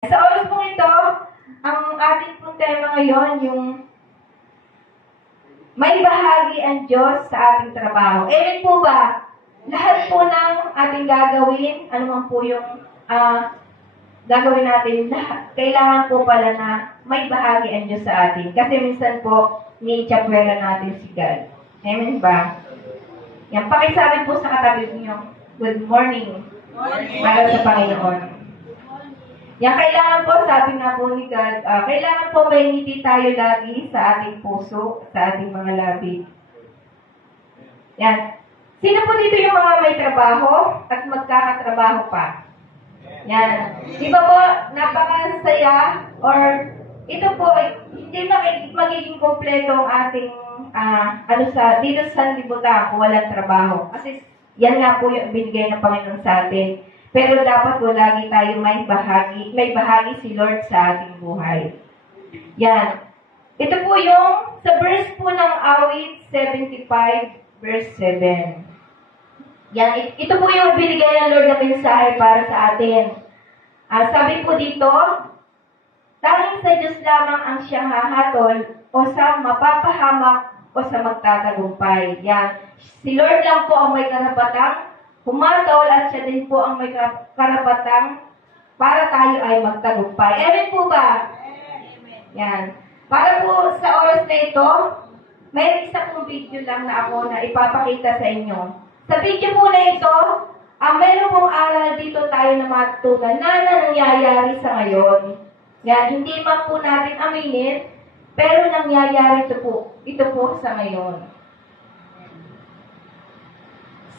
Sa oras po ito, ang ating pong tema ngayon, yung may bahagi ang Diyos sa ating trabaho. Amen po ba? Lahat po ng ating gagawin, ano man po yung gagawin natin, lahat, kailangan po pala na may bahagi ang Diyos sa atin. Kasi minsan po, ni-chapwera natin si God. Amen ba? Yan, pakisabi po sa katabi niyo, good morning. Para sa Panginoon. Yan, kailangan po, sabi nga po ni God, kailangan po may ngiti tayo lagi sa ating puso, sa ating mga labi. Yan. Sino po dito yung mga may trabaho at magkakatrabaho pa? Yan. Di ba po, napakasaya or ito po, hindi magiging kompleto ang ating dito sa libutan kung walang trabaho. Kasi yan nga po yung binigay ng Panginoon sa atin. Pero dapat po lagi tayo may bahagi si Lord sa ating buhay. Yan. Ito po yung sa verse po ng awit 75 verse 7. Yan. Ito po yung binigay ng Lord na mensahe para sa atin. Sabi po dito, tanging sa Diyos lamang ang siyang hahatol o sa mapapahamak o sa magtatagumpay. Yan. Si Lord lang po ang may karapatang humatol at siya din po ang may karapatang para tayo ay magtagumpay. Amen po ba? Amen. Yan. Para po sa oras na ito, may isa pong video lang na ako na ipapakita sa inyo. Sa video po na ito, meron pong aral dito tayo na matutunan na nangyayari sa ngayon. Yan, hindi man po natin aminin, pero nangyayari ito po sa ngayon.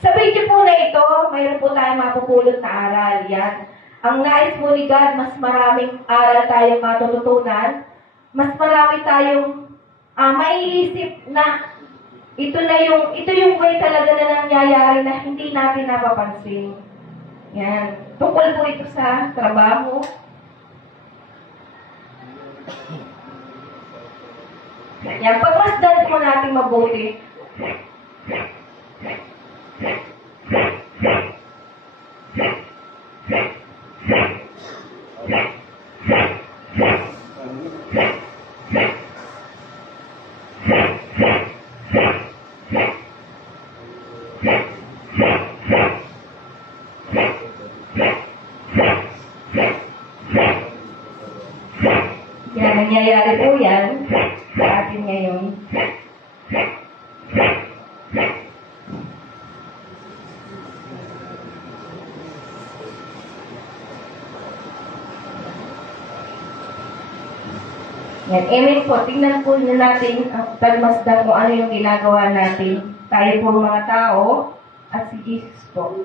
Sa video po na ito, mayroon po tayong mapupulot na aral. Yan. Ang nais po ni God, mas maraming aral tayong matututunan. Mas marami tayong maiisip na ito yung way talaga na nangyayari na hindi natin napapansin. Yan. Tungkol po ito sa trabaho. Yan. Pagmasdan po natin mabuti. Yan, nangyayari po yan sa atin ngayon. Yan, amen po. Tingnan po natin ang pagmasdan kung ano yung ginagawa natin. Tayo po mga tao at si Jesus po.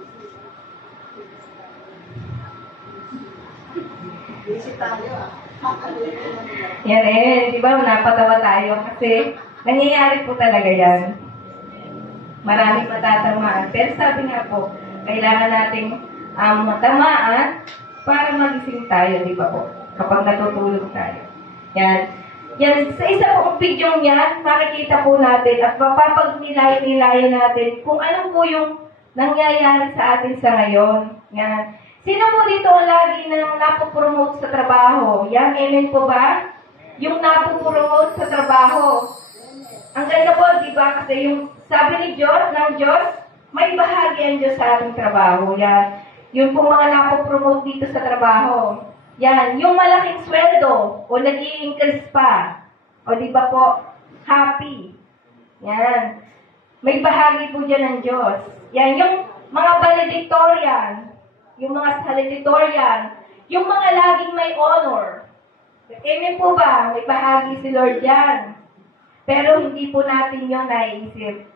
Yan, amen. Di ba? Napatawa tayo kasi nangyayari po talaga yan. Maraming matatamaan. Pero sabi nga po, kailangan nating matamaan para magising tayo, di ba po? Kapag natutulog tayo. Yan. Yan. Sa isa pong video yan, makikita po natin at mapapagnilayan natin kung ano po yung nangyayari sa atin sa ngayon. Yan. Sino po dito ang lagi nang napopromote sa trabaho? Yan. Amen po ba? Yung napopromote sa trabaho. Ang ganda po, di ba? Kasi yung sabi ng Diyos, may bahagi ang Diyos sa ating trabaho. Yan. Yung po mga napopromote dito sa trabaho. Yan, yung malaking sweldo o nag-i-increase pa. O di ba po, happy. Yan. May bahagi po dyan ng Diyos. Yan, yung mga valedictorian, yung mga salutatorian, yung mga laging may honor. Amen po ba? May bahagi si Lord yan. Pero hindi po natin yung naiisip.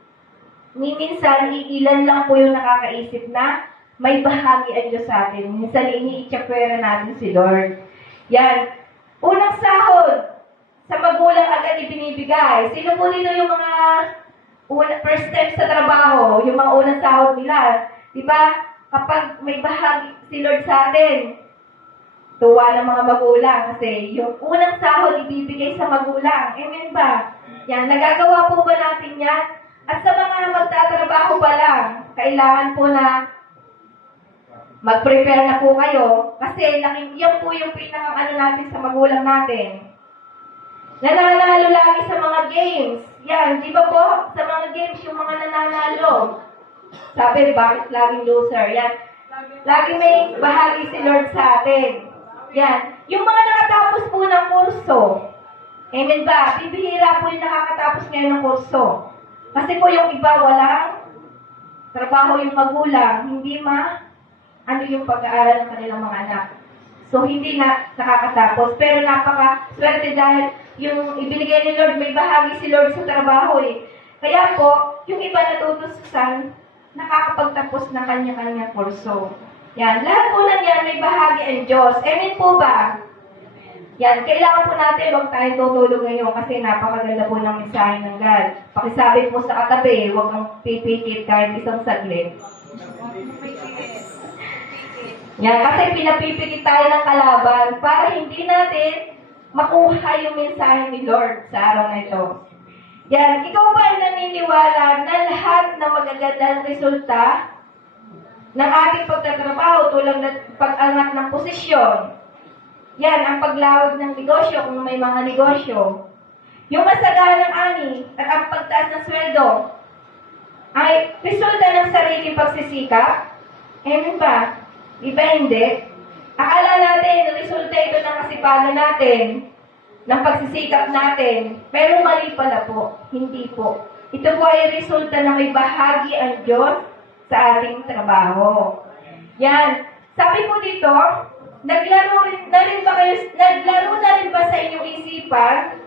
Minsan, ilan lang po yung nakakaisip na may bahagi ang Diyos sa atin. Minsan, iniitsapwera natin si Lord. Yan. Unang sahod, sa magulang agad ibinibigay. Sino po dito yung mga first step sa trabaho, yung mga unang sahod nila? Diba? Kapag may bahagi si Lord sa atin, tuwa ng mga magulang. Kasi yung unang sahod ibibigay sa magulang. Amen ba? Yan. Nagagawa po ba natin yan? At sa mga magtatrabaho pa lang, kailangan po na mag-prepare na po kayo kasi yan po yung pinaka natin sa magulang natin. Nananalo lagi sa mga games. Yan, di ba po? Sa mga games, yung mga nananalo. Sabi, bakit laging loser? Yan. Lagi may bahagi si Lord sa atin. Yan. Yung mga nakatapos po ng kurso. Amen ba? Bibihira po yung nakakatapos ngayon ng kurso. Kasi po yung iba walang trabaho yung magulang. Hindi ano yung pag-aaral ng kanilang mga anak. So, hindi na nakakatapos. Pero napaka-swerte dahil yung ibinigay ni Lord, may bahagi si Lord sa trabaho eh. Kaya po, yung iba natutusan, nakakapagtapos ng kanya-kanya kurso. Yan. Lahat po lang yan, may bahagi ang Diyos. Amen po ba? Yan. Kailangan po natin, huwag tayong tutulog ngayon kasi napakaganda po ng mensahe ng God. Pakisabi po sa katabi, huwag kang pipikit kahit isang saglit. Yan, kasi pinapipikit tayo ng kalaban para hindi natin makuha yung mensahe ni Lord sa araw na ito. Yan, ikaw ba ay naniniwala na lahat ng magagandang resulta ng ating pagtatrabaho tulad ng pag-angat ng posisyon, yan, ang paglawag ng negosyo kung may mga negosyo, yung masaganang ani at ang pagtaas ng sweldo, ay resulta ng sariling pagsisikap? Amen ba? Iba hindi. Akala natin, resulta ito ng kasipagan natin, ng pagsisikap natin, pero mali pala po. Hindi po. Ito po ay resulta na may bahagi ang Diyos sa ating trabaho. Yan. Sabi po dito, naglaro na rin ba sa inyong isipan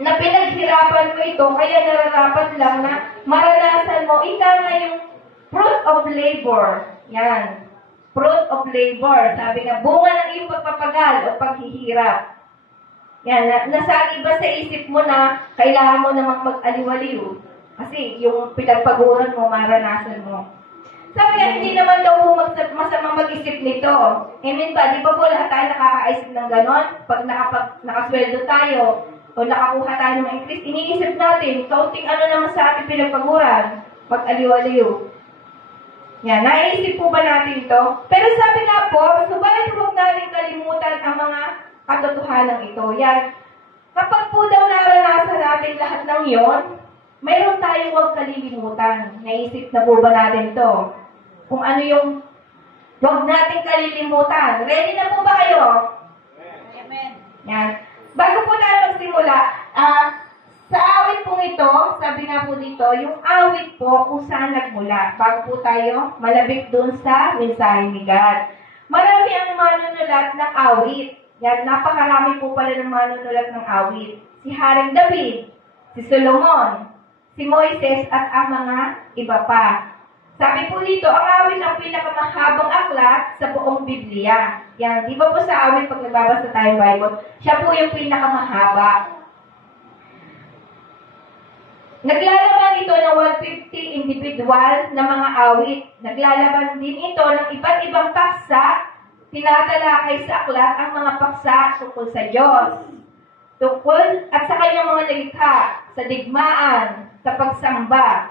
na pinaghirapan mo ito, kaya nararapat lang na maranasan mo, ika nga yung fruit of labor. Yan. Fruit of labor. Sabi nga, bunga ng iyong pagpapagal o paghihirap. Yan. Nasagi ba sa isip mo na kailangan mo namang mag-aliwaliw? Kasi yung pinagpaguran mo, maranasan mo. Sabi nga, hindi naman daw masamang mag-isip nito. Amen ba? Di ba po lahat tayo nakakaisip ng ganon? Pag nakasweldo tayo o nakakuha tayo ng increase, iniisip natin, kaunting ano naman sa ating pinagpaguran, mag-aliwaliw. Yan, naisip po ba natin ito? Pero sabi nga po, subalit huwag natin kalimutan ang mga katotohanan ito. Yan, kapag po daw naranasan natin lahat ng yon, mayroon tayong huwag kalilimutan. Naisip na po ba natin ito? Kung ano yung huwag natin kalilimutan. Ready na po ba kayo? Amen. Yan. Bago po tayo magsimula, sa awit pong ito, sabi nga po dito, yung awit po kung saan nagmula. Bago po tayo malabik dun sa mensahe ni God. Marami ang manunulat ng awit. Yan, napakarami po pala ng manunulat ng awit. Si Haring David, si Solomon, si Moises, at ang mga iba pa. Sabi po dito, ang awit ang pinakamahabang aklat sa buong Biblia. Yan, di ba po sa awit pag nagbabasa tayo Bible, siya po yung pinakamahaba. Naglalaban ito ng 150 individual na mga awit. Naglalaban din ito ng iba't ibang paksa, tinatalakay sa aklat ang mga paksa tungkol sa Diyos, tungkol at sa kanyang mga nilikha, sa digmaan, sa pagsamba,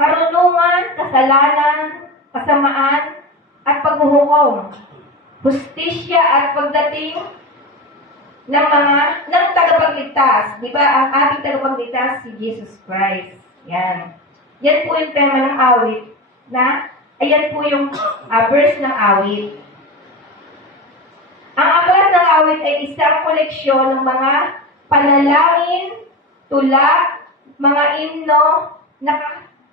karunungan, kasalanan, kasamaan, at paghuhukom, hustisya at pagdating ng tagapagligtas. Di ba? Ang ating tagapagligtas, si Jesus Christ. Yan. Yan po yung tema ng awit ayan po yung verse ng awit. Ang aklat ng awit ay isang koleksyon ng mga panalangin, tula, mga imno, na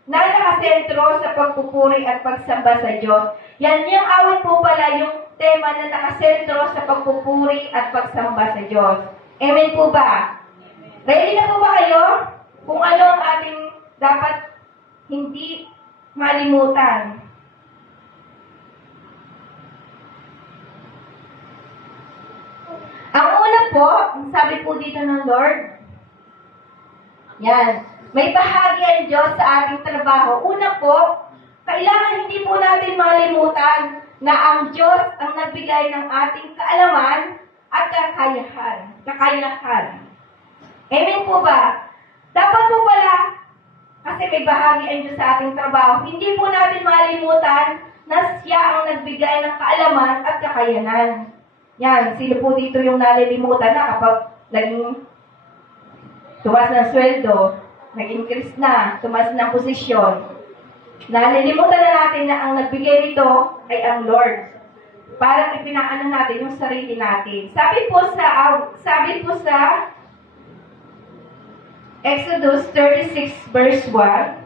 nakasentro sa pagpupuri at pagsamba sa Diyos. Yan yung awit po pala yung tema na nakasentro sa pagpupuri at pagsamba sa Diyos. Amen po ba? Ready na po ba kayo? Kung ano ang ating dapat hindi malimutan. Ang una po, sabi po dito ng Lord, yan, may bahagi ang Diyos sa ating trabaho. Una po, kailangan hindi po natin malimutan na ang Diyos ang nagbigay ng ating kaalaman at kakayahan. Amen po ba? Dapat po pala, kasi may bahagi ang Diyos sa ating trabaho, hindi po natin malimutan na siya ang nagbigay ng kaalaman at kakayanan. Yan, sino po dito yung nalilimutan na kapag naging tumas ng sweldo, nag-increase na, tumas ng posisyon. Nalilimutan na natin na ang nagbigay nito ay ang Lord. Parang ipinaano natin yung sarili natin. Sabi po sa Exodus 36 verse 1,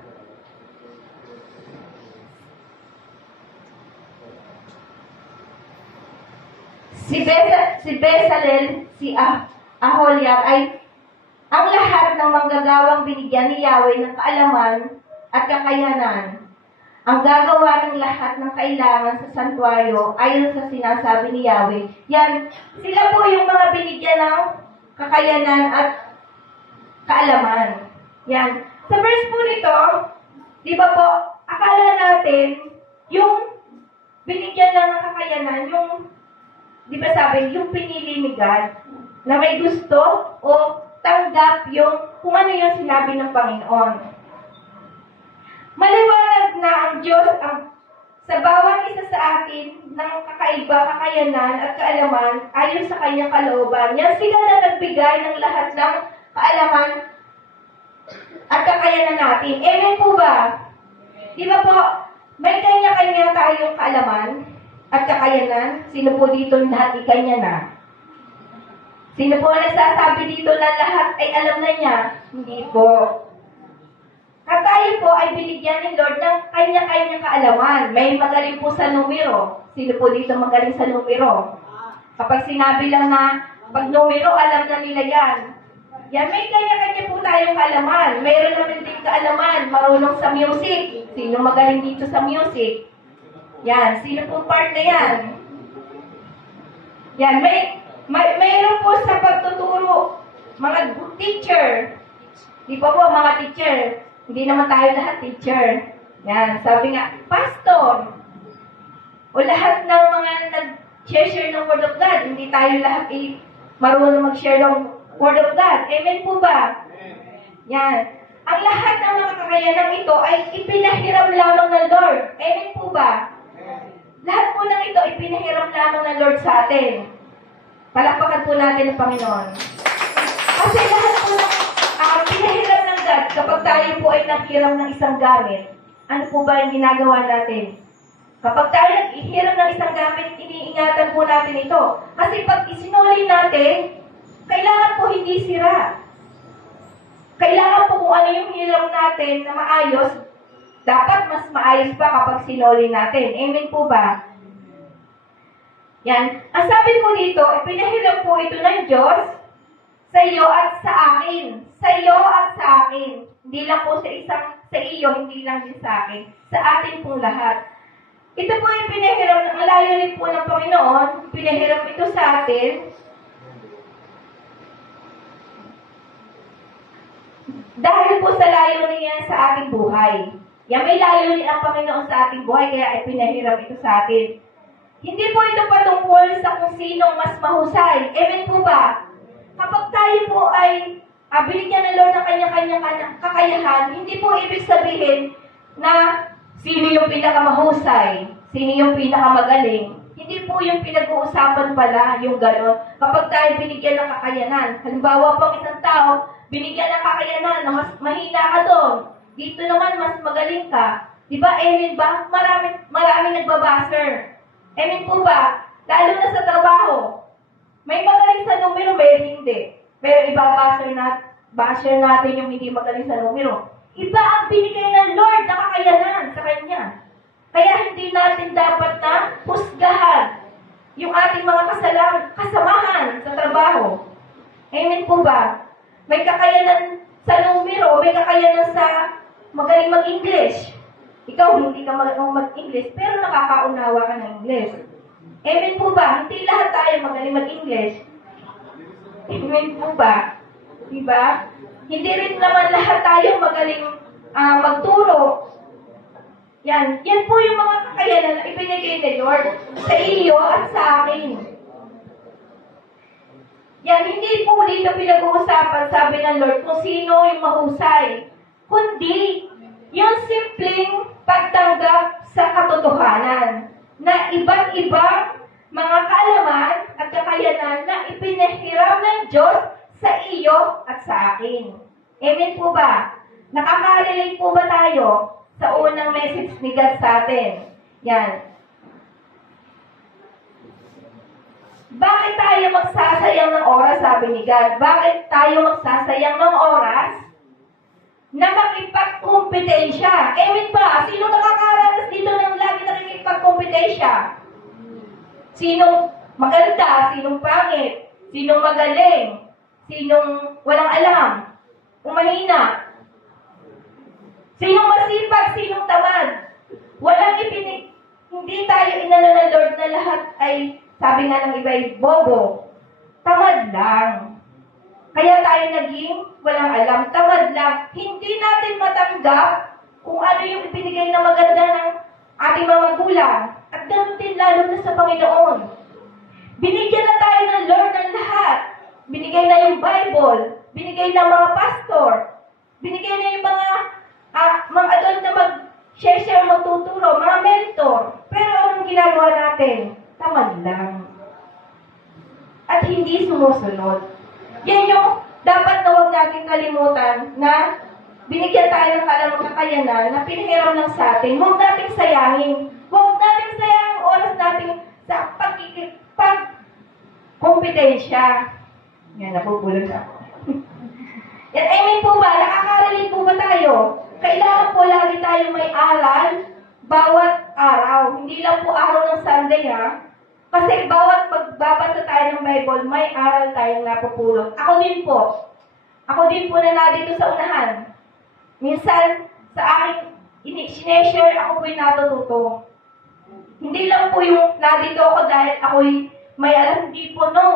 si Bezalel, si Aholiab ay ang lahat ng manggagawang binigyan ni Yahweh ng kaalaman at kakayanan. Ang gagawa ng lahat ng kailangan sa santuaryo ayon sa sinasabi ni Yahweh. Yan, sila po yung mga binigyan ng kakayanan at kaalaman. Yan. Sa verse po nito, di ba po, akala natin yung binigyan ng kakayanan, yung, di ba sabi, yung pinili ni God na may gusto o tanggap yung kung ano yung sinabi ng Panginoon. Maliwanag na ang Diyos sa bawat isa sa atin ng kakaiba, kakayanan at kaalaman ayon sa kanyang kalooban. Yan sila na nagbigay ng lahat ng kaalaman at kakayanan natin. Amen po ba? Di ba po, may kanya-kanya tayong kaalaman at kakayanan? Sino po dito lahat ikanya na? Sino po nagsasabi dito na lahat ay alam na niya? Hindi po. At tayo po ay binigyan ni Lord ng kanya-kanya kaalaman. May magaling po sa numero. Sino po dito magaling sa numero? Kapag sinabi lang na pag numero, alam na nila yan. Yan, may kanya-kanya po tayong kaalaman. Mayroon naman din kaalaman, marunong sa music. Sino magaling dito sa music? Yan, sino po part na yan? Yan, mayroon po sa pagtuturo, mga teacher. Di ba po, mga teacher? Hindi naman tayo lahat teacher. Yan, sabi nga, pastor. O lahat ng mga nag-share ng Word of God, hindi tayo lahat marunong mag-share ng Word of God. Amen po ba? Yan. Ang lahat ng mga kakayanan ito ay ipinahiram lamang ng Lord. Amen po ba? Lahat po ng ito ipinahiram lamang ng Lord sa atin. Palakpakan po natin ang Panginoon. Kasi lahat po ng pinahiram ng God, kapag tayo po ay naghiram ng isang gamit, ano po ba yung ginagawa natin? Kapag tayo naghiram ng isang gamit, iniingatan po natin ito. Kasi pag isinuli natin, kailangan po hindi sira. Kailangan po kung ano yung hiram natin na maayos, dapat mas maayos pa kapag sinuli natin. Amen po ba? Yan. Ang sabi po dito, pinahiram po ito ng Diyos sa iyo at sa akin. Sa iyo at sa akin. Hindi lang po sa iyo, hindi lang din sa akin. Sa atin pong lahat. Ito po yung pinahiram, ang layunin po ng Panginoon, pinahiram ito sa atin. Dahil po sa layunin niya sa ating buhay. Yan, may layunin ang Panginoon sa ating buhay, kaya ay pinahiram ito sa atin. Hindi po ito patungkol sa kung sino mas mahusay. Amen po ba? Kapag tayo po ay binigyan ng Lord ng kanya-kanyang kakayahan, hindi po ibig sabihin na sino yung pinakamahusay, sino yung pinakamagaling. Hindi po yung pinag-uusapan pala yung gano'n. Kapag tayo binigyan ng kakayanan, halimbawa pang isang tao, binigyan ng kakayanan na mas mahina ka doon. Dito naman, mas magaling ka. Diba, amen ba? Marami nagbabaser. Amen po ba? Lalo na sa trabaho. May magaling sa numero, may hindi. Pero basher natin yung hindi magaling sa numero. Iba ang binigay ng Lord na kakayanan sa Kanya. Kaya hindi natin dapat na husgahan yung ating mga kasamahan sa trabaho. Amen po ba? May kakayanan sa numero, may kakayanan sa magaling mag-English. Ikaw hindi ka magaling mag-English, pero nakakaunawa ka ng English. Amen po ba? Hindi lahat tayo magaling mag-English. Amen po ba? Diba? Hindi rin naman lahat tayo magaling magturo. Yan po yung mga kakayanan na ibinigay ni Lord sa iyo at sa akin. Yan, hindi po dito pinag-uusapan, sabi ng Lord, kung sino yung mahusay. Kundi, yung simpleng pagtanggap sa katotohanan na iba't ibang mga kaalaman at kakayanan na ipinahiram ng Diyos sa iyo at sa akin. Amen po ba? Nakaka-relate po ba tayo sa unang message ni God sa atin? Yan. Bakit tayo magsasayang ng oras, sabi ni God? Bakit tayo magsasayang ng oras na makipagkumpetensya? Amen ba? Sino nakakaranas dito ng lagi nakikipagkumpetensya? Sinong maganda? Sinong pangit? Sinong magaling? Sinong walang alam? Umahina? Sinong masipag? Sinong tamad? Hindi tayo inano ng Lord na lahat ay, sabi nga ng iba, ay bobo. Tamad lang. Kaya tayo naging walang alam. Tamad lang. Hindi natin matanggap kung ano yung ibinigay na maganda ng ating mga magulang. At ganoon din lalo na sa Panginoon. Binigyan na tayo ng Lord ng lahat. Binigay na yung Bible. Binigay na mga pastor. Binigay na yung mga adult na mag-share, magtuturo, mga mentor. Pero anong ginagawa natin? Tamad lang. At hindi sumusunod. Yan yung dapat na huwag natin kalimutan na binigyan tayo ng kalamang kakayanan na pinahiram lang sa atin. Huwag natin sayangin. Huwag natin sayangin ang oras natin sa pagkompetensya. Yan, napupulot ako. Yan, amen po ba? Nakaka-relate po ba tayo? Kailangan po lagi tayo may aral bawat araw. Hindi lang po araw ng Sunday, ha? Kasi bawat magbabasa tayo ng Bible, may aral tayong napupulot. Ako din po na nandito sa unahan. Minsan, sa akin, sineshare, ako po'y natututo. Hindi lang po yung nandito ako dahil ako'y may alam. Hindi po, no.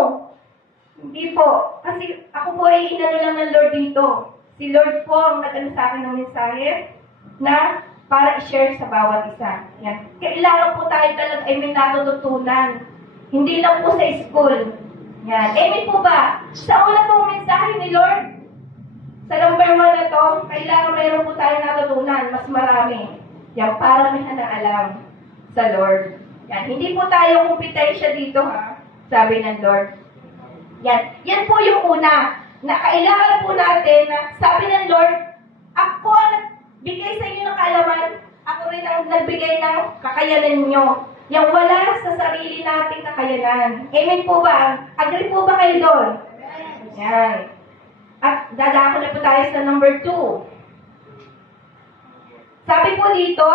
Hindi po. Kasi ako po ay inano lang ng Lord dito. Si Lord po ang nag-ano sa akin ng mensahe na para i-share sa bawat isa. Yan. Kailangan po tayo talaga ay may natututunan. Hindi lang po sa school. Yan. Amen po ba? Sa una pong mensahe ni Lord, sa number 1 na to, kailangan mayroon po tayo natutunan. Mas marami. Yan, para may alam sa Lord. Yan. Hindi po tayo kumpetensya dito, ha? Sabi ng Lord. Yan. Yan po yung una na kailangan po natin na sabi ng Lord, ako ang nagbigay sa inyo ng kaalaman, ako rin ang nagbigay ng kakayanan ninyo. Yung wala sa sarili nating kakayanan. Amen po ba? Agree po ba kayo doon? Yan. At dadako na po tayo sa number 2. Sabi po dito,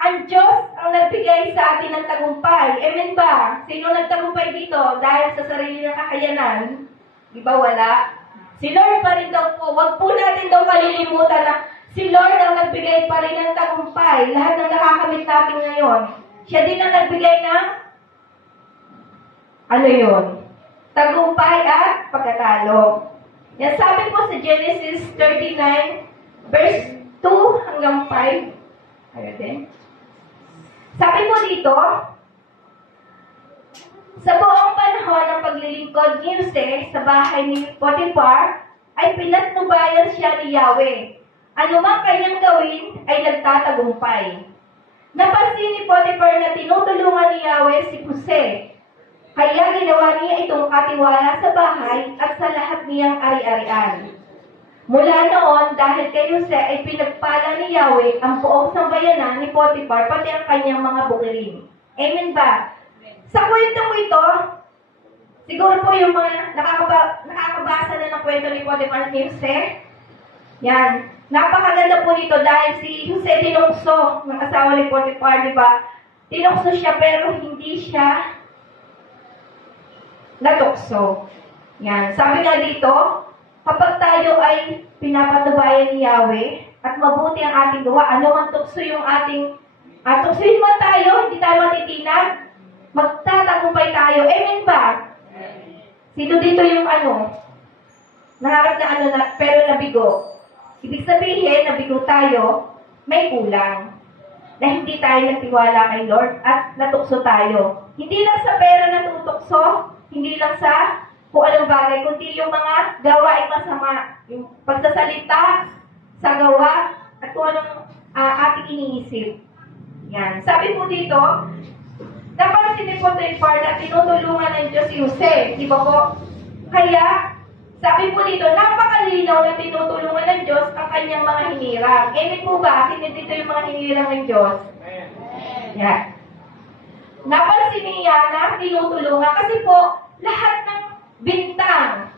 ang Diyos ang nagbigay sa atin ng tagumpay. Amen ba? Sino nagtagumpay dito dahil sa sarili ng kakayanan? Di ba wala? Si Lord pa rin daw po. Huwag po natin daw kalilimutan na si Lord ang nagbigay pa rin ng tagumpay. Lahat ng nakakamit natin ngayon. Siya din ang nagbigay ng ano yun? Tagumpay at pagkatalo. Yan sabi po sa Genesis 39, verse 2 hanggang 5. Ayun din. Sabi po dito, sa buong panahon ng paglilingkod ni Jose sa bahay ni Potiphar, ay pinatnubayan siya ni Yahweh. Ano mang kanyang gawin ay nagtatagumpay. Napansin ni Potiphar na tinutulungan ni Yahweh si Jose. Kaya ginawa niya itong katiwala sa bahay at sa lahat niyang ari-arian. Mula noon, dahil kay Jose ay pinagpala ni Yahweh ang buong sambayanan ni Potiphar, pati ang kanyang mga bukirin. Amen ba? Sa kwento mo ito, siguro po yung mga nakakabasa na ng kwento ni Potiphar ni Jose. Yan. Napakaganda po nito dahil si Jose tinukso ng asawa ni Potiphar, di ba? Tinukso siya pero hindi siya natukso. Yan. Sabi nga dito, kapag tayo ay pinapatubayan ni Yahweh at mabuti ang ating gawa, ano man tukso yung ating tuksoin man tayo, hindi tayo matitinag, magtatagumpay tayo. Amen ba? Sino dito yung naharap na pero nabigo? Ibig sabihin, nabigo tayo, may kulang. Na hindi tayo nagtiwala kay Lord at natukso tayo. Hindi lang sa pera natutukso, hindi lang sa kung anong bagay, kundi yung mga gawaing masama. Yung pagsasalita sa gawa at kung anong ating iniisip. Yan. Sabi po dito, napansin niyo po ito yung part na tinutulungan ng Diyos si Jose. Di ba po? Kaya, sabi po dito, napakalinaw na tinutulungan ng Diyos ang kanyang mga hinirang. Amen po ba? Sino dito yung mga hinirang ng Diyos? Yan. Napansin niya na tinutulungan kasi po, lahat ng bintang,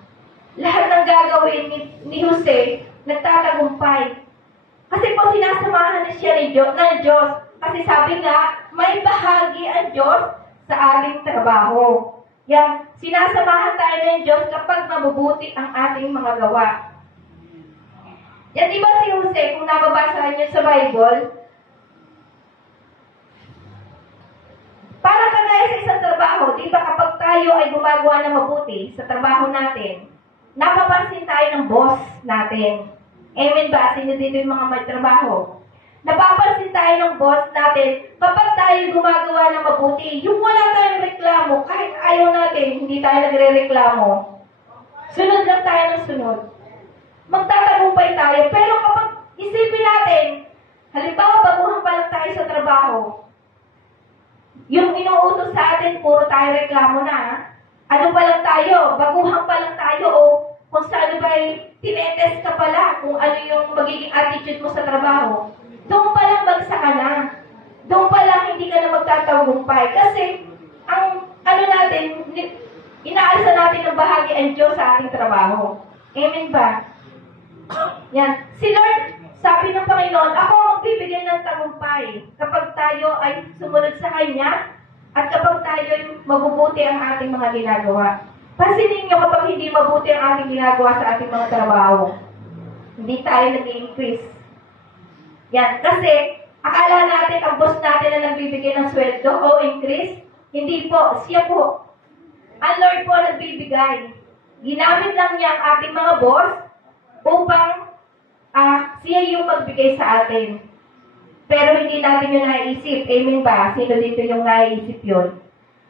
lahat ng gagawin ni Jose, nagtatagumpay. Kasi po sinasamahan na siya ng Diyos. Kasi sabi nga, may bahagi ang Diyos sa ating trabaho. Yang sinasamahan tayo ng Diyos kapag mabubuti ang ating mga gawa. Yan di ba si Jose, kung nababasa niyo sa Bible, para kagaya sa isang trabaho, di ba kapag tayo ay gumagawa ng mabuti sa trabaho natin, napapansin tayo ng boss natin. Amen ba? Sino dito yung mga may trabaho? Napapansin tayo ng boss natin kapag tayo gumagawa ng mabuti. Yung wala tayong reklamo, kahit ayaw natin, hindi tayo nagre-reklamo. Sunod lang tayo ng sunod. Magtatagumpay tayo. Pero kapag isipin natin, halimbawa baguhan pa lang tayo sa trabaho, yung inuutos sa atin, puro tayo reklamo na. Ano pa lang tayo? Baguhan pa lang tayo o kung saan ba tinetest ka pala kung ano yung magiging attitude mo sa trabaho. Doon pa lang bagsak ka na. Doon pa lang hindi ka na magtatagumpay. Kasi, ang ano natin, inaalsa natin ng bahagi ang Diyos sa ating trabaho. Amen ba? Yan. Si Lord, sabi ng Panginoon, ako ang magbibigay ng tagumpay kapag tayo ay sumunod sa Kanya at kapag tayo ay mabubuti ang ating mga ginagawa. Pansinin nyo kapag hindi mabuti ang ating ginagawa sa ating mga trabaho. Hindi tayo nag-i-increase. Yan. Kasi, akala natin ang boss natin na nagbibigay ng sweldo o increase. Hindi po. Siya po. Ang Lord po nagbibigay. Ginamit lang niya ang ating mga boss upang siya yung magbigay sa atin. Pero hindi natin yung naiisip. Amen ba? Sino dito yung naiisip yun?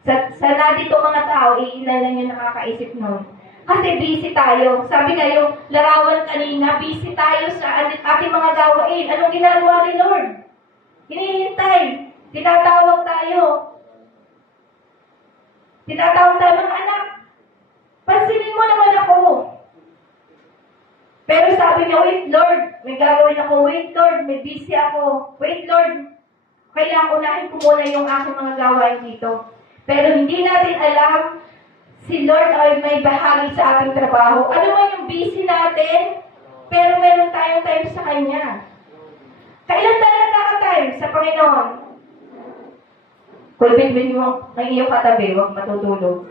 Sa dito mga tao, iilan lang yung nakakaisip nun. Kasi busy tayo. Sabi nga yung larawan kanina, busy tayo sa ating mga gawain. Anong ginagawa ni Lord? Hinihintay. Tinatawag tayo. Tinatawag tayo, mga anak. Pansinin mo naman ako. Pero sabi niya, wait Lord, may gagawin ako. Wait Lord, may busy ako. Wait Lord, kailangan unahin ko muna yung aking mga gawain dito. Pero hindi natin alam, si Lord ay may bahagi sa ating trabaho. Ano man yung busy natin, pero meron tayong time sa Kanya. Kailan tayo nagkaka-time sa Panginoon? Kulbin mo ang iyong katabi, huwag matutulog.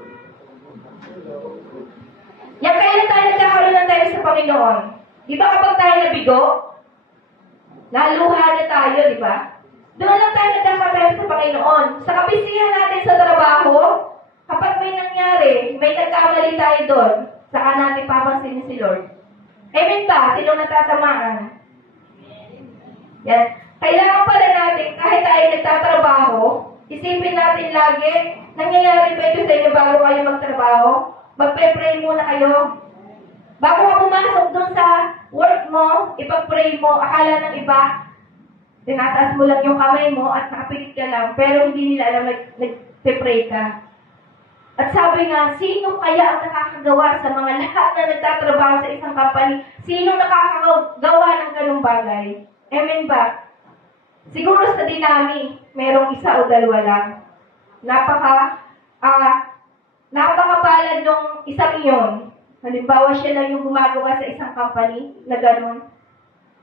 Yan, kailan tayo nagkakaroon ng time sa Panginoon? Di ba kapag tayo nabigo, naluha na tayo, di ba? Doon lang tayo nagkaka-time sa Panginoon. Sa kabisihan natin sa trabaho, kapag may nangyari, may nagkamali tayo doon, saka natin papansinin si Lord. Amen ba? Sino natatamaan? Yan. Kailangan pala natin, kahit tayo nagtatrabaho, isipin natin lagi, nangyayari ba ito sa inyo bago kayo magtrabaho? Magpe-pray muna kayo. Bago ka pumasok doon sa work mo, ipag-pray mo, akala ng iba, tinataas mo lang yung kamay mo at nakapikit ka lang, pero hindi nila alam nag-pray ka. At sabi nga, sino kaya ang nakakagawa sa mga lahat na nagtatrabaho sa isang company? Sino nakakagawa ng ganung bagay? Amen ba? Siguro sa dinami, merong isa o dalawa lang. Napakapalad nung isang iyon. Halimbawa, siya lang yung gumagawa sa isang company na ganun.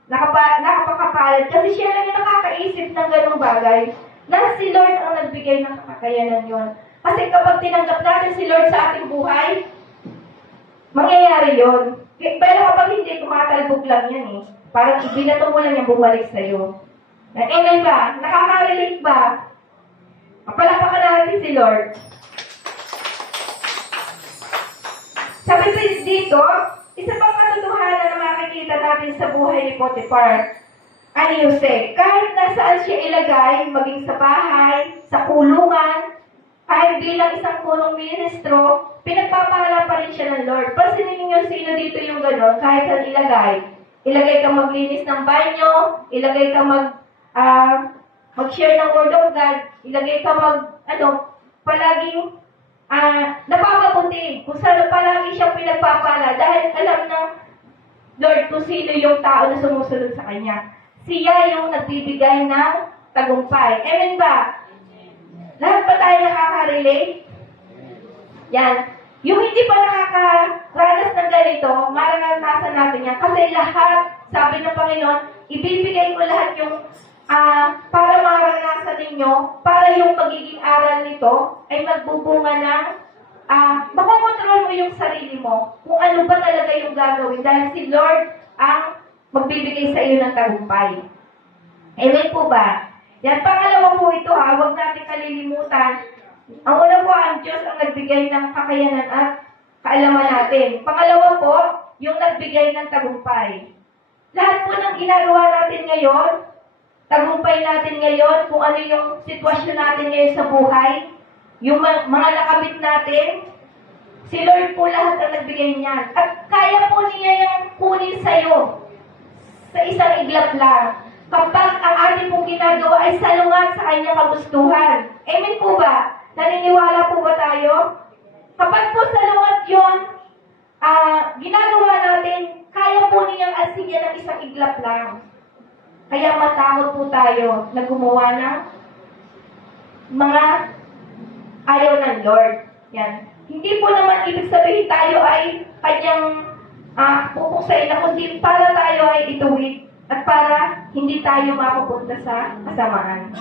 Nakapakapalad kasi siya lang yung nakakaisip ng ganung bagay. Na si Lord ang nagbigay ng kakayanan yon. Kasi kapag tinanggap natin si Lord sa ating buhay, mangyayari yon. Pero kapag hindi, tumatalbog lang yan eh. Parang ibinato mo lang yung bumalik sa'yo. Amen ba? Nakaka-relate ba? Kapalapakan natin si Lord. Sabi pa dito, isa pang katotohanan na makikita natin sa buhay ni Potiphar, ani Jose, kahit nasaan siya ilagay, maging sa bahay, sa kulungan, kahit bilang isang punong ministro, pinagpapahala pa rin siya ng Lord. Pansinin niyo sino dito yung gano'n, kahit saan ilagay. Ilagay ka maglinis ng banyo, ilagay ka mag-share ng Word of God, ilagay ka palaging napapabuti. Kung saan palagi siyang pinagpapala dahil alam ng Lord kung sino yung tao na sumusunod sa Kanya. Siya yung nagbibigay ng tagumpay. Amen ba? Lahat ba tayo nakaka-relate? Yan. Yung hindi pa nakakaranas ng ganito, maranasan natin yan. Kasi lahat, sabi ng Panginoon, ibibigay ko lahat yung para maranasan ninyo, para yung magiging aral nito ay magbubunga ng makokontrol mo yung sarili mo kung ano ba talaga yung gagawin dahil si Lord ang magbibigay sa iyo ng tagumpay. Amen po ba? Yan, pangalawa po ito huwag natin kalilimutan. Ang una po, ang Diyos ang nagbigay ng kakayanan at kaalaman natin. Pangalawa po, yung nagbigay ng tagumpay. Lahat po ng ginagawa natin ngayon, tagumpay natin ngayon, kung ano yung sitwasyon natin ngayon sa buhay, yung mga nakabit natin, si Lord po lahat ang nagbigay niyan. At kaya po niya yung kunin sa'yo sa isang iglap lang. Kapag ang ating pong ginagawa ay salungat sa kanyang kagustuhan. Amen po ba? Naniniwala po ba tayo? Kapag po salungat yun, ginagawa natin, kaya po niyang asigyan ng isang iglap lang. Kaya matakot po tayo na gumawa ng mga ayaw ng Lord. Yan. Hindi po naman ibig sabihin tayo ay kanyang pupuksain na kundi para tayo ay ituwid at para hindi tayo mapupunta sa kasamaan.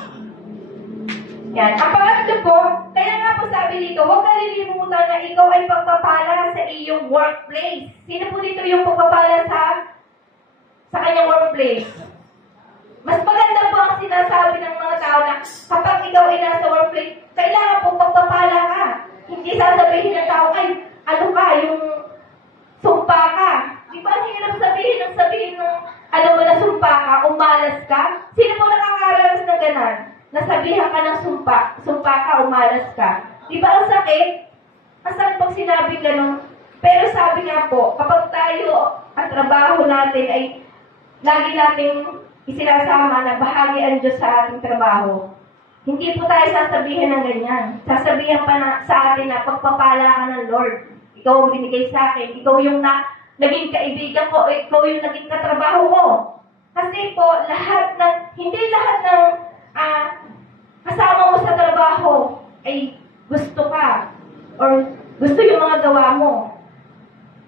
Yan. Ang pangatlo po, kaya nga po sabi dito, huwag kalilimutan na ikaw ay pagpapala sa iyong workplace. Sino po dito yung pagpapala sa kanyang workplace? Mas maganda po ang sinasabi ng mga tao na kapag ikaw ay nasa workplace, kailangan po pagpapala ka. Hindi sasabihin ng tao, ay, ano ka, yung sumpa ka. Di ba ang hirap sabihin ng na sumpa ka, umalas ka? Sino po nakakaranas ng ganan? Nasabihan ka ng sumpa ka, umalas ka. Di ba ang sakit? Masakit pag sinabi ganun. Pero sabi nga po, kapag tayo at trabaho natin ay lagi nating isinasama na bahagi ang Diyos sa ating trabaho, hindi po tayo sasabihin ng ganyan. Sasabihan pa sa atin na pagpapala ka ng Lord. Ikaw ang binigay sa akin. Ikaw yung naging kaibigan ko. Ikaw yung naging katrabaho ko. Kasi po, hindi lahat ng kasama mo sa trabaho ay gusto ka. Or gusto yung mga gawa mo.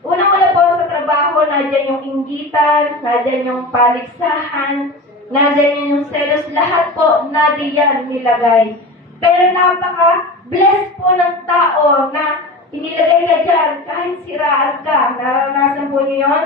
Unang-una po sa trabaho, nadyan yung inggitan, nadyan yung paligsahan, nadyan yung selos, lahat po nadiyan nilagay. Pero napaka-blessed po ng tao na inilagay ka dyan, kahit siraan ka. Naranasan po niyo yun?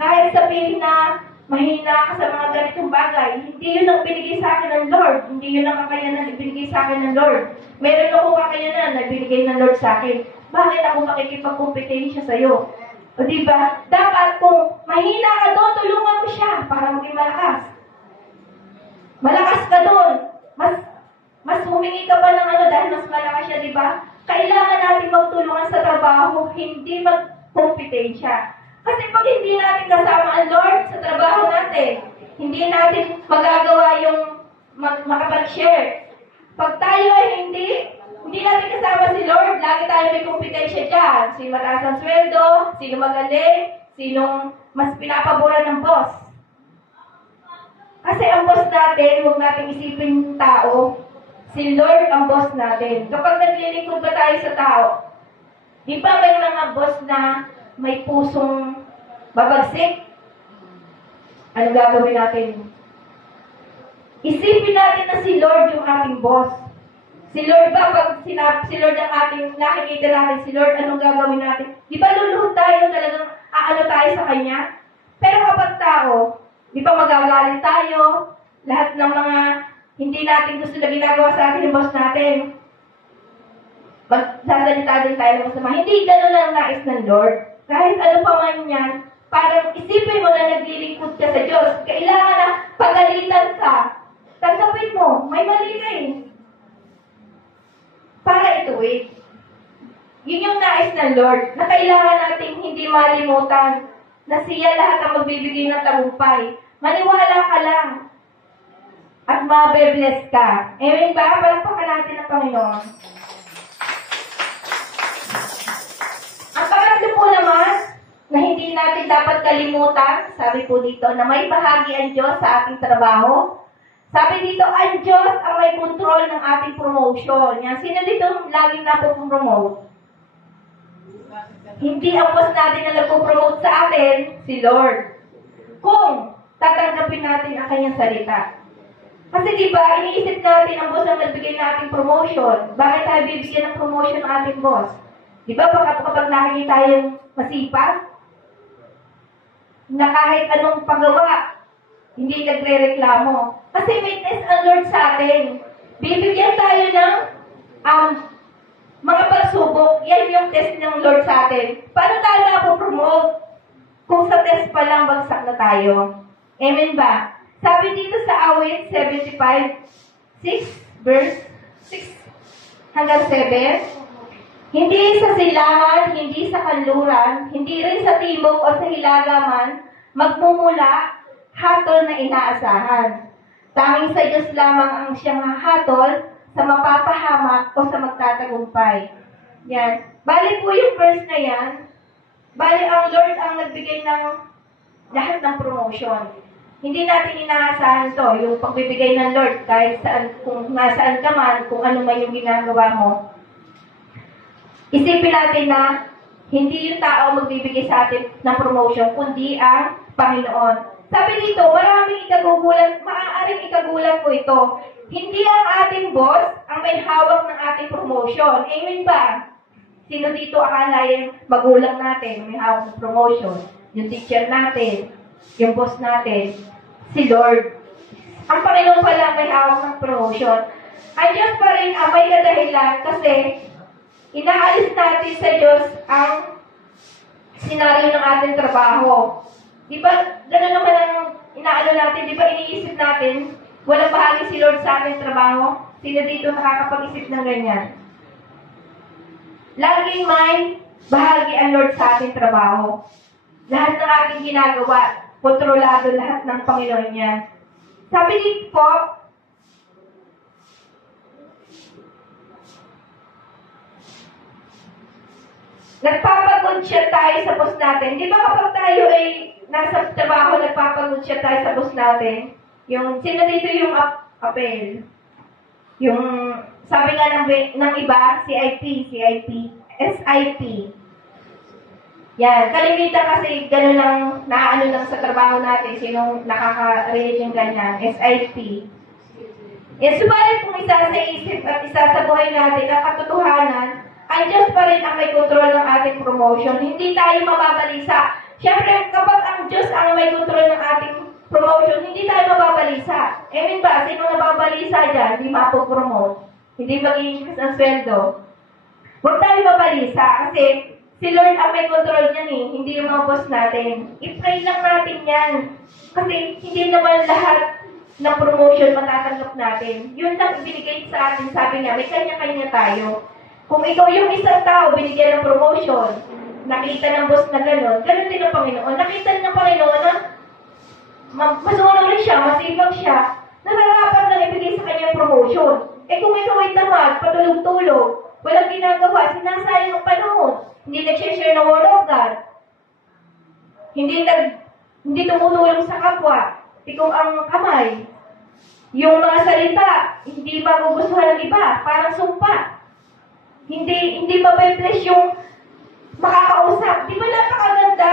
Kahit sabihin na mahina ka sa mga ganitong bagay, hindi yun ang binigay sa akin ng Lord. Hindi yun ang kakayanan na binigay sa akin ng Lord. Meron akong kakayanan na binigay ng Lord sa akin. Bakit ako makikipag-competensya sa'yo? O diba? Dapat kung mahina ka doon, tulungan mo siya para maging malakas. Malakas ka doon. Mas humingi ka pa ng dahil mas malakas siya, diba? Kailangan natin magtulungan sa trabaho, hindi mag-competensya. Kasi pag hindi natin kasama ang Lord sa trabaho natin, hindi natin magagawa yung makapag-share. Pag tayo ay hindi natin kasama si Lord, lagi tayo may kompetensya dyan. Sino mataas ang sweldo, sino magaling, sinong mas pinapaboran ng boss. Kasi ang boss natin, huwag natin isipin yung tao, si Lord ang boss natin. Kapag naglilingkod ba tayo sa tao, di ba may mga boss na may pusong babagsik? Ano gagawin natin? Isipin natin na si Lord yung ating boss. Si Lord ba, pag si Lord ang ating nakikita natin, si Lord, anong gagawin natin? Di ba luluhod tayo, talagang tayo sa Kanya? Pero kapag tao, di ba magagalit tayo? Lahat ng mga hindi natin gusto na ginagawa sa atin yung boss natin. Magsasalita din tayo ng masama. Hindi gano'n ang nais ng Lord. Kahit ano pa man yan, parang isipin mo na naglilingkod ka sa Diyos. Kailangan na pagalitan ka. Tanggapin mo, may mali ka eh. Para ituwid. Yun yung nais ng Lord, na kailangan natin hindi malimutan na siya lahat ang magbibigay ng tagumpay. Maniwala ka lang. at mabe-bless ka. Amen ba? Palakpakan natin ang Panginoon. Ang pangatlo po naman, na hindi natin dapat kalimutan, sabi po dito, na may bahagi ang Diyos sa ating trabaho. Sabi dito, ang Diyos ang may control ng ating promotion. Yan, sino dito laging napopromote? Hindi ang boss natin na nagpo-promote sa atin, si Lord. Kung tatanggapin natin ang kanyang salita. Kasi di ba, iniisip natin ang boss ang nagbigay na ating promotion. Bakit tayo bibigyan ng promotion ng ating boss? Di ba, kapag nakikita yung masipag, na kahit anong paggawa, hindi nagre-reklamo. Kasi may test ang Lord sa atin. Bibigyan tayo ng mga pagsubok. Yan yung test ng Lord sa atin. Paano tayo mapopromote? Kung sa test pa lang, bagsak na tayo. Amen ba? Sabi dito sa Awit 75, 6, verse 6 hanggang 7, hindi sa silangan, hindi sa kanluran, hindi rin sa timog o sa hilagaman, magmumula hatol na inaasahan. Tanging sa Diyos lamang ang siyang hahatol sa mapapahamak o sa magtatagumpay. Yan. Bali po yung verse na yan. Bali ang Lord ang nagbigay ng lahat ng promotion. Hindi natin inaasahan to, yung pagbibigay ng Lord, kahit saan, kung nasaan ka man, kung ano man yung ginagawa mo. Isipin natin na hindi yung tao magbibigay sa atin ng promotion, kundi ang Panginoon. Sabi dito, maraming ikagugulat, maaaring ikagulat mo ito. Hindi ang ating boss ang may hawak ng ating promotion. Amen ba? Sino dito akala yung magulang natin, may hawak ng promotion? Yung teacher natin, yung boss natin, si Lord. Ang Panginoon pala may hawak ng promotion. Ang Diyos pa rin ang may kadahilan kasi inaalis natin sa Diyos ang senaryo ng ating trabaho. Di ba, gano'n naman ang inaano natin, di ba iniisip natin, walang bahagi si Lord sa ating trabaho? Sino dito nakakapag-isip ng ganyan? Laging may bahagi ang Lord sa ating trabaho. Lahat ng ating ginagawa, kontrolado lahat ng Panginoon niya. Sabi dito po, nagpapagod siya tayo sa boss natin. Di ba kapag tayo ay nasa trabaho, nagpapagod siya tayo sa boss natin? Yung, sino dito yung apel? Yung, sabi nga ng iba, CIP, SIP. Yan, kalimitan kasi gano'n lang, naano lang sa trabaho natin, sinong nakaka-relate yung ganyan, SIP. Yan, subalit kung isa sa isip at isa sa buhay natin, ang katotohanan, ang Diyos pa rin ang may kontrol ng ating promotion. Hindi tayo mababalisa. Siyempre, kapag ang Diyos ang may kontrol ng ating promotion, hindi tayo mababalisa. Amen ba? Sino nababalisa dyan? Hindi mapopromote. Hindi mag-iingkas ang sweldo. Huwag tayo mabalisa kasi si Lord ang may control niyan eh. Hindi yung mga boss natin. I-pray lang natin yan. Kasi hindi naman lahat ng promotion matatanggap natin. Yun lang ibinigay sa atin. Sabi niya, may kanya-kanya tayo. Kung ikaw yung isang tao, binigyan ng promotion, nakita ng boss na gano'n, gano'n din ang Panginoon. Nakita ng Panginoon na masunod rin siya, masipag siya, nararapat lang ibigay sa kanya promotion. Eh kung ikaw ay tamad, patulog-tulog, walang ginagawa, sinasayang ang panahon, hindi nag-share ng word of God, hindi tumutulong sa kapwa, tikong ang kamay, yung mga salita, hindi magugustuhan ng iba, parang sumpa. Hindi mabe-bless yung makakausap. Di ba napakaganda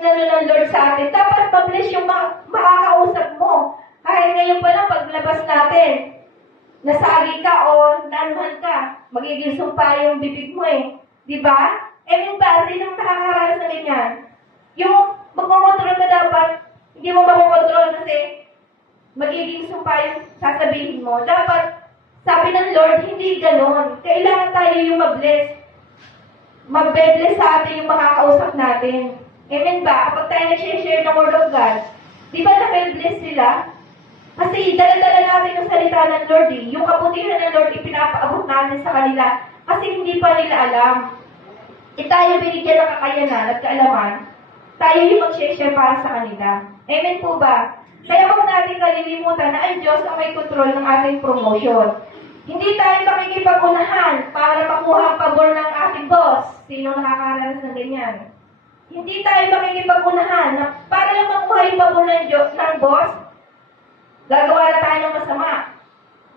ng Lord sa atin? Dapat ma-bless yung makakausap mo. Kahit ngayon pa lang, paglabas natin, nasagi ka o nanuhan ka, magiging sumpa yung bibig mo eh. Di ba? Amen ba? Sinong nakakaranas na ganyan? Yung magmakontrol ka dapat, hindi mo makokontrol kasi magiging sumpa yung sasabihin mo. Dapat, sabi ng Lord, hindi ganon. Kailangan tayo yung ma-bless. Mag-bless sa atin yung makakausap natin. Amen ba? Kapag tayo nag-share ng Word of God, di ba na-bless sila? Kasi dala-dala natin yung salita ng Lord eh. Yung kabutihan ng Lord, ipinapaabot natin sa kanila. Kasi hindi pa nila alam. Tayo binigyan ng kakayanan at kaalaman, tayo yung mag-share para sa kanila. Amen po ba? Kaya huwag natin kalilimutan na ang Diyos ang may kontrol ng ating promotion. Hindi tayo makikipag-unahan para makuha ang pabor ng ating boss. Sino nakakaranas ng ganyan? Hindi tayo makikipag-unahan na para lang makuha yung pabor ng boss, gagawa na tayo ng masama.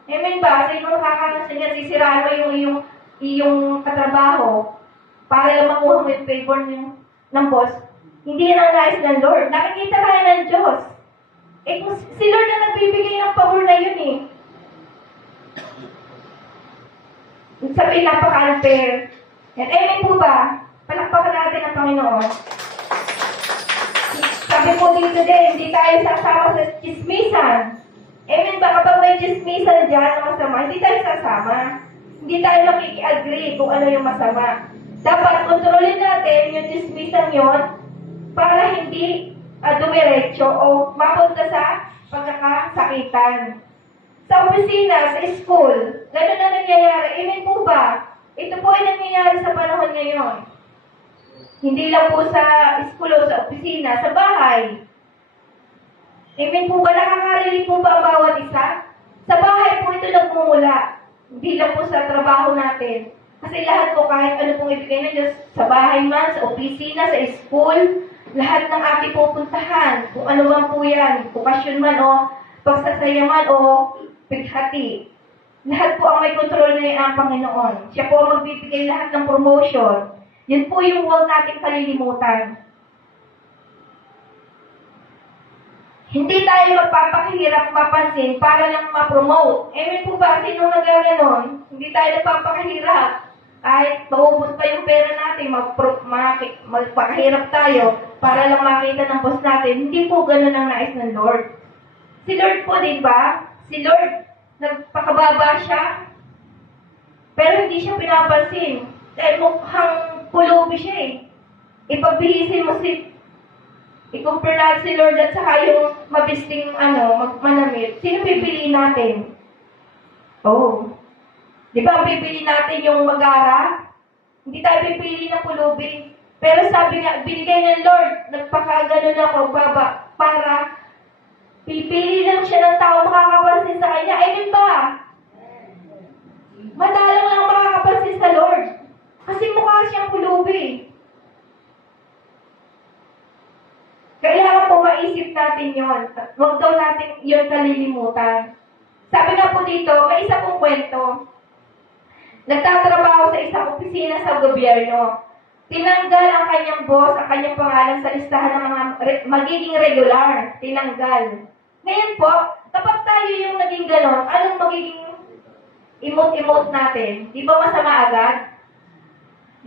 Amen ba? Sino nakakaranas ng ganyan? Sisiraan mo yung iyong katrabaho para lang makuha mo yung favor ng boss. Hindi yan ang nais ng Lord. Nakikita tayo ng Diyos. Eh kung si Lord na nagbibigay ng pabor na yun eh. Sabihin, napaka-unfair. Yan. Amen po ba? Palakpakan natin ang Panginoon. Sabi po dito din, hindi tayo sasama sa chismisan. Amen ba? Kapag may chismisan dyan na masama, hindi tayo sasama. Hindi tayo makiki-agree kung ano yung masama. Dapat kontrolin natin yung chismisan yon para hindi dumiretso o mapunta sa pagkakasakitan. Sa opisina, sa school, gano'n na nangyayari. Amen po ba? Ito po ay nangyayari sa panahon ngayon. Hindi lang po sa school o sa opisina, sa bahay. Amen po ba? Nakakarinig po ba ang bawat isa? Sa bahay po ito nagmumula. Hindi lang po sa trabaho natin. Kasi lahat po kahit ano pong ibigay ng Diyos, sa bahay man, sa opisina, sa school, lahat ng ating pupuntahan, kung ano man po yan, bukasyon man o pagsasaya man o pighati. Lahat po ang may kontrol na ang Panginoon. Siya po ang magbibigay lahat ng promotion. Yan po yung huwag nating kalilimutan. Hindi tayo magpapakahirap mapansin para lang ma-promote. Amen po ba? Sino nagaganon? Hindi tayo nagpapakahirap. Kahit maubos pa yung pera natin, magpakahirap tayo para lang makita ng boss natin. Hindi po ganun ang nais ng Lord. Si Lord po, di ba? Si Lord, nagpakababa siya, pero hindi siya pinapansin. Dahil mukhang pulubi siya eh. Ipagbihisin mo i-compare natin si Lord at saka yung mabisting manamit. Sino pipiliin natin? Oh. Di ba ang pipili natin yung magara? Hindi tayo pipili ng pulubi. Pero sabi nga, binigay ng Lord, nagpakaganon ako, baba, para pipili lang siya ng tao makakapansin sa kanya. Amen ba? Madalang lang makakapansin sa Lord. Kasi mukha siyang pulubi. Kailangan po maisip natin yon. Huwag daw natin yon kalilimutan. Sabi nga po dito, may isa pong kwento. Nagtatrabaho sa isang opisina sa gobyerno. Tinanggal ang kanyang boss, ang kanyang pangalan sa listahan ng mga magiging regular. Tinanggal. Ngayon po, kapag tayo yung naging ganon, anong magiging emote-emote natin? Di ba masama agad?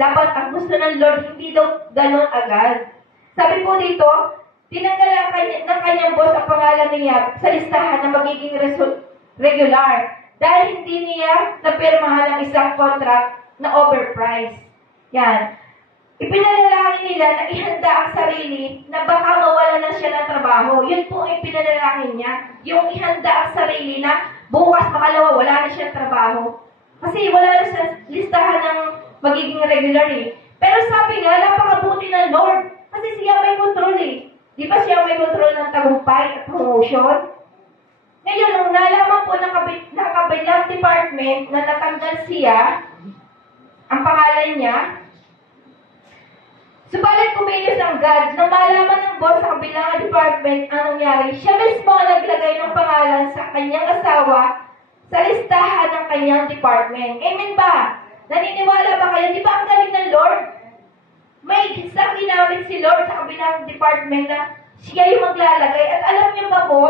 Dapat ang gusto ng Lord, hindi daw ganon agad. Sabi po dito, tinanggal ng kanyang boss ang pangalan niya sa listahan ng magiging regular. Dahil hindi niya napirmahan ang isang contract na overpriced. Yan. Ipinanalangin nila na ihanda ang sarili na baka mawala na siya ng trabaho. Yun po ang ipinanalangin niya. Yung ihanda ang sarili na bukas makalawa wala na siya ng trabaho. Kasi wala na sa listahan ng magiging regular eh. Pero sabi nga, napakabuti ng Lord. Kasi siya may control eh. Di ba siya may control ng tagumpay at promotion? Ngayon, nung nalaman po ng kabilang department na natanggal siya, ang pangalan niya, subalit kumilos ang God, nang malaman ng boss sa kabilang department ang nangyari, siya mismo ang naglagay ng pangalan sa kanyang asawa sa listahan ng kanyang department. Amen ba? Naniniwala ba kayo? Di ba ang galing ng Lord? May isang ginamit si Lord sa kabilang department na siya yung maglalagay. At alam niyo ba po,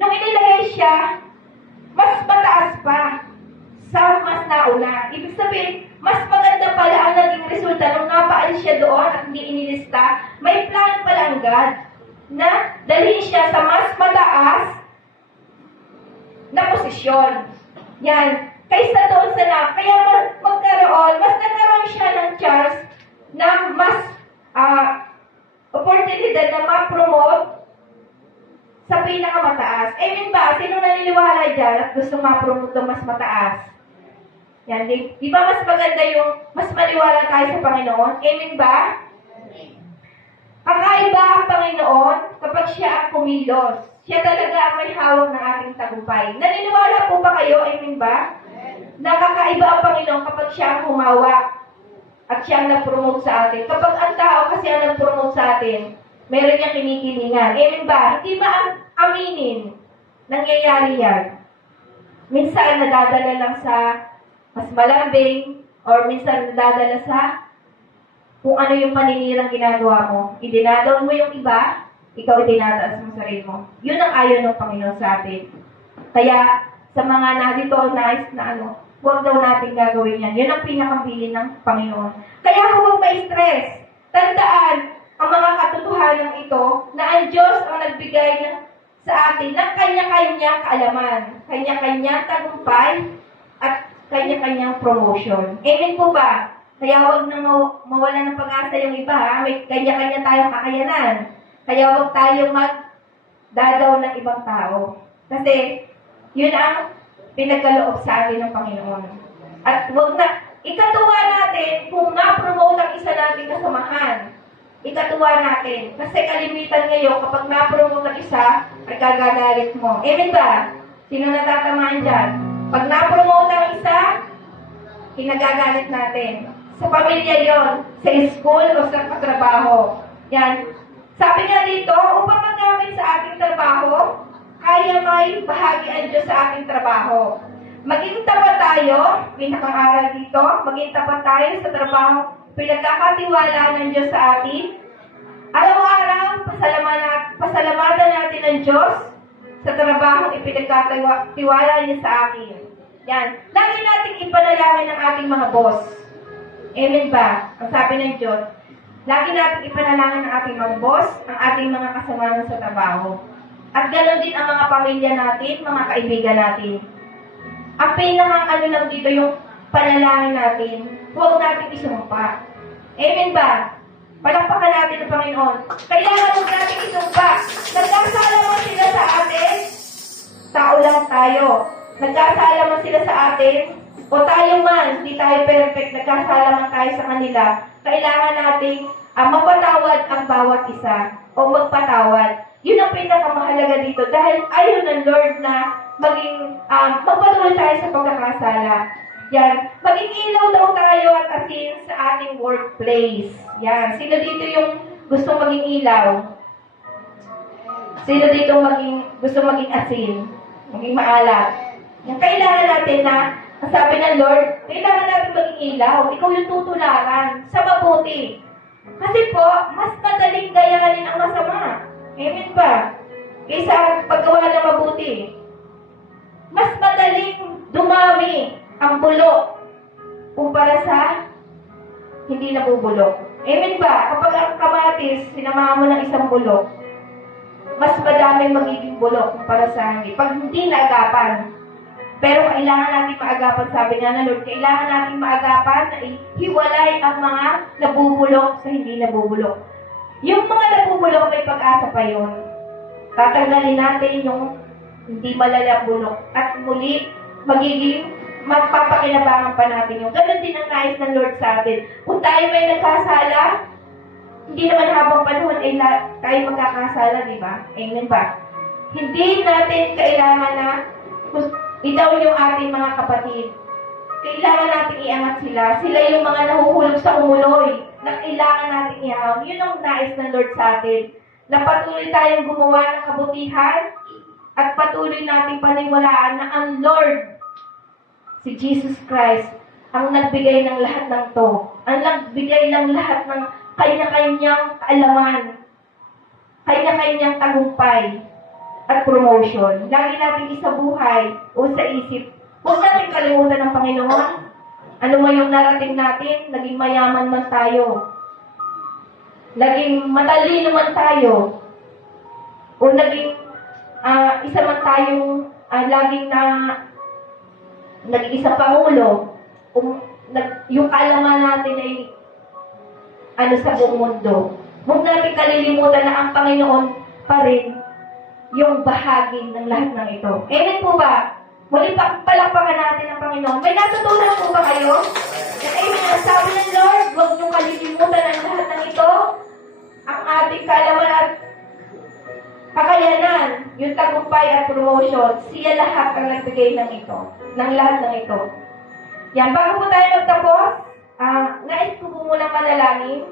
nung inilagay siya, mas mataas pa sa mas nauna. Ibig sabihin, mas maganda pala ang naging resulta nung napaalis siya doon at hindi inilista. May plano pala ang God na dalhin siya sa mas mataas na posisyon. Yan. Kaysa doon sa kaya mas nagkaroon siya ng chance na mas oportunidad na ma-promote sa pinakamataas. Amen ba? Sino naniniwala dyan at gusto ma-promote ng mas mataas? Yan. Di ba mas maganda yung mas maniwala tayo sa Panginoon? Amen ba? Kakaiba ang Panginoon kapag siya ang kumilos. Siya talaga ang may hawak ng ating tagumpay. Naniniwala po ba kayo? Amen ba? Nakakaiba ang Panginoon kapag siya ang humawak at siya ang nag-promote sa atin. Kapag ang tao kasi ang nag-promote sa atin, meron niyang kinikilingan. Amen ba? Hindi aminin. Nangyayari yan. Minsan nadadala lang sa mas malambing or minsan nadadala sa kung ano yung paninirang ginagawa mo. Idinadaw mo yung iba, ikaw itinataas mo sarili mo. Yun ang ayaw ng Panginoon sa atin. Kaya, sa mga narito, nais na huwag daw natin gagawin yan. Yun ang pinakambili ng Panginoon. Kaya huwag ma-stress. Tandaan, ang mga katotohanan ito, na ang Diyos ang nagbigay sa atin ng kanya-kanyang kaalaman, kanya-kanyang tagumpay, at kanya-kanyang promotion. Amen po ba? Kaya huwag na mawala ng pag-asa yung iba, ha? May kanya-kanya tayong kakayanan. Kaya huwag tayong magdadaw ng ibang tao. Kasi, yun ang pinagkaloob sa atin ng Panginoon. At huwag na, ikatuwa natin kung na-promote ang isa nating kasamahan. Ikatuwa natin. Kasi kalimitan ngayon, kapag na-promote ang isa, ay gagagalit mo. Amen ba? Sino natatamaan dyan? Pag na-promote ang isa, kinagagalit natin. Sa pamilya yon, sa school o sa katrabaho. Yan. Sabi nga dito, upang magamit sa ating trabaho, kaya may bahagi ang Diyos sa ating trabaho. Maging tapat tayo, pinakaaral dito, maging tapat tayo sa trabaho, pinagkakatiwala ng Diyos sa atin. Araw-araw, pasalamatan natin ang Diyos sa trabaho ipinagkatiwala niya sa akin. Yan. Lagi nating ipanalangin ang ating mga boss. Amen ba? Ang sabi ng Diyos, lagi natin ipanalangin ang ating mga boss, ang ating mga kasamahan sa trabaho. At ganoon din ang mga pamilya natin, mga kaibigan natin. Ang pinakang lang dito yung panalangin natin, huwag natin isumpa. Amen ba? Palakpakan natin ang Panginoon. Kailangan huwag natin isumpa. Nagkasalaman sila sa atin, tao lang tayo. Nagkasalaman sila sa atin, o tayo man, hindi tayo perfect, nagkasalaman tayo sa kanila, kailangan nating mapatawad ang bawat isa o magpatawad. Yun ang pinakamahalaga dito dahil ayaw ng Lord na magpatuloy tayo sa pagkakasala. Yan. Maging ilaw daw tayo at asin sa ating workplace. Yan. Sino dito yung gusto maging ilaw? Sino dito gusto maging asin? Maging maalat? Yan. Kailangan natin na ang sabi ng Lord, kailangan natin maging ilaw. Ikaw yung tutularan sa mabuti. Kasi po, mas madaling gayanin ang masama. Amen ba? Kaysa paggawa ng mabuti. Mas madaling dumami ang bulok kumpara sa hindi nabubulok. Amen ba? Kapag ang kamatis, sinamahan mo ng isang bulok, mas madaming magiging bulok kumpara sa hindi. Pag hindi naagapan, pero kailangan natin maagapan, sabi nga ng Lord, kailangan natin maagapan na hiwalay ang mga nabubulok sa hindi nabubulok. Yung mga nabubulok, may pag-asa pa yun. Tatanggalin natin yung hindi malalang bulok. At muli, magpapakinabangan pa natin yung. Ganun din ang nais ng Lord sa atin. Kung tayo may nagkasala, hindi naman habang panahon ay tayo magkakasala, di ba? Amen ba? Hindi natin kailangan na itaw yung ating mga kapatid. Kailangan natin iangat sila. Sila yung mga nahuhulog sa umuloy na kailangan natin iahon. Yun ang nais ng Lord sa atin. Na patuloy tayong gumawa ng kabutihan at patuloy nating paniwalaan na ang Lord, si Jesus Christ, ang nagbigay ng lahat ng to. Ang nagbigay ng lahat ng kanya-kanyang kaalaman, kanya-kanyang tagumpay at promotion. Lagi natin isabuhay o sa isip. Huwag natin kalimutan ng Panginoon. Ano man yung narating natin, naging mayaman man tayo. Naging matalino man tayo. O naging isa man tayong laging naging isang pangulo. Yung kaalaman natin ay sa buong mundo. Huwag natin kalilimutan na ang Panginoon pa rin yung bahagi ng lahat ng ito. Amen po ba? Muli palakpakan natin ang Panginoon. May natutunan po ba kayo? Amen. Ang sabi ng Lord, huwag niyong kalilimutan ang lahat ng ito. Ang ating tagumpay at promotion, siya lahat ang nagbigay ng ito, ng lahat ng ito. Yan, bago po tayo magtapos, nais ko po munang manalangin.